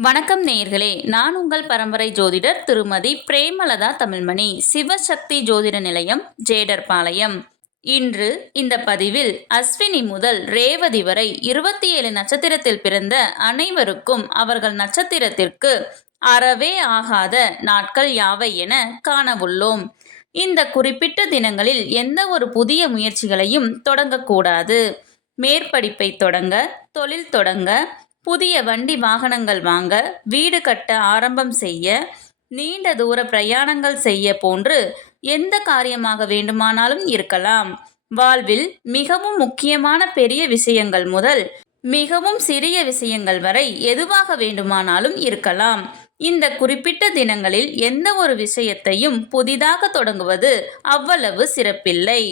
வணக்கம் நேயர்களே நான் உங்கள் பரம்பரை ஜோதிடர் திருமதி பிரேமலதா தமிழ்மணி சிவசக்தி ஜோதிட நிலையம் ஜேடர்பாளையம். இன்று இந்த பதிவில் அஸ்வினி முதல் ரேவதி வரை இருபத்தி ஏழு நட்சத்திரத்தில் பிறந்த அனைவருக்கும் அவர்கள் நட்சத்திரத்திற்கு அறவே ஆகாத நாட்கள் யாவை என காணவுள்ளோம். இந்த குறிப்பிட்ட தினங்களில் எந்த ஒரு புதிய முயற்சிகளையும் தொடங்கக்கூடாது. மேற்படிப்பை தொடங்க தொழில் தொடங்க புதிய வண்டி வாகனங்கள் வாங்க வீடு கட்ட ஆரம்பம் செய்ய நீண்ட தூர பிரயாணங்கள் செய்ய போன்று எந்த காரியமாக வேண்டுமானாலும் இருக்கலாம். வாழ்வில் மிகவும் முக்கியமான பெரிய விஷயங்கள் முதல் மிகவும் சிறிய விஷயங்கள் வரை எதுவாக வேண்டுமானாலும் இருக்கலாம். இந்த குறிப்பிட்ட தினங்களில் எந்த ஒரு விஷயத்தையும் புதிதாக தொடங்குவது அவ்வளவு சிறப்பில்லை.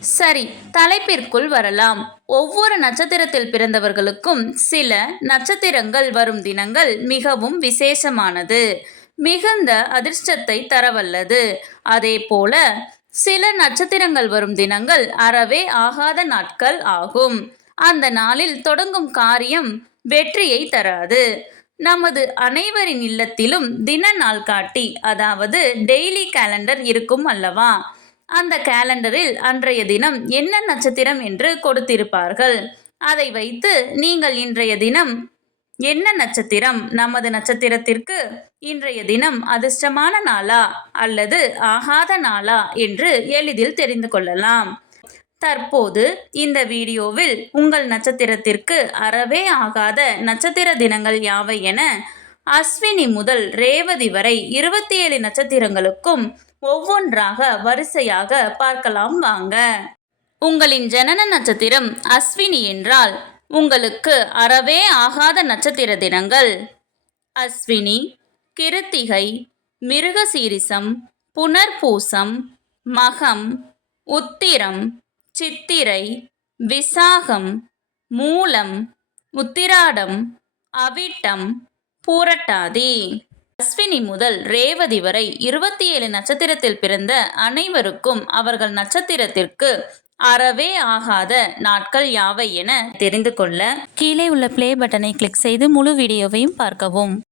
சரி தலைப்பிற்குள் வரலாம். ஒவ்வொரு நட்சத்திரத்தில் பிறந்தவர்களுக்கும் சில நட்சத்திரங்கள் வரும் தினங்கள் மிகவும் விசேஷமானது. மிகுந்த அதிர்ஷ்டத்தை தரவல்லது. அதே போல சில நட்சத்திரங்கள் வரும் தினங்கள் அறவே ஆகாத நாட்கள் ஆகும். அந்த நாளில் தொடங்கும் காரியம் வெற்றியை தராது. நமது அனைவரின் இல்லத்திலும் தின நாள் காட்டி அதாவது டெய்லி கேலண்டர் இருக்கும் அல்லவா? அந்த கேலண்டரில் அன்றைய தினம் என்ன நட்சத்திரம் என்று கொடுத்திருப்பார்கள்? அதை வைத்து நீங்கள் இன்றைய தினம் என்ன நட்சத்திரம்? நமது நட்சத்திரத்திற்கு இன்றைய தினம் அதிர்ஷ்டமான நாளா அல்லது ஆகாத நாளா என்று எளிதில் தெரிந்து கொள்ளலாம். தற்போது இந்த வீடியோவில் உங்கள் நட்சத்திரத்திற்கு அறவே ஆகாத நட்சத்திர தினங்கள் யாவை என அஸ்வினி முதல் ரேவதி வரை இருபத்தி ஏழு நட்சத்திரங்களுக்கும் ஒவ்வொன்றாக வரிசையாக பார்க்கலாம் வாங்க. உங்களின் ஜனன நட்சத்திரம் அஸ்வினி என்றால் உங்களுக்கு அறவே ஆகாத நட்சத்திர தினங்கள். அஸ்வினி கிருத்திகை மிருகசீரிசம் புனர்பூசம் மகம் உத்திரம் சித்திரை விசாகம் மூலம் உத்திராடம் அவிட்டம் பூரட்டாதி. அஸ்வினி முதல் ரேவதி வரை இருபத்தி ஏழு நட்சத்திரத்தில் பிறந்த அனைவருக்கும் அவர்கள் நட்சத்திரத்திற்கு அறவே ஆகாத நாட்கள் யாவை என தெரிந்து கொள்ள கீழே உள்ள பிளே பட்டனை கிளிக் செய்து முழு வீடியோவையும் பார்க்கவும்.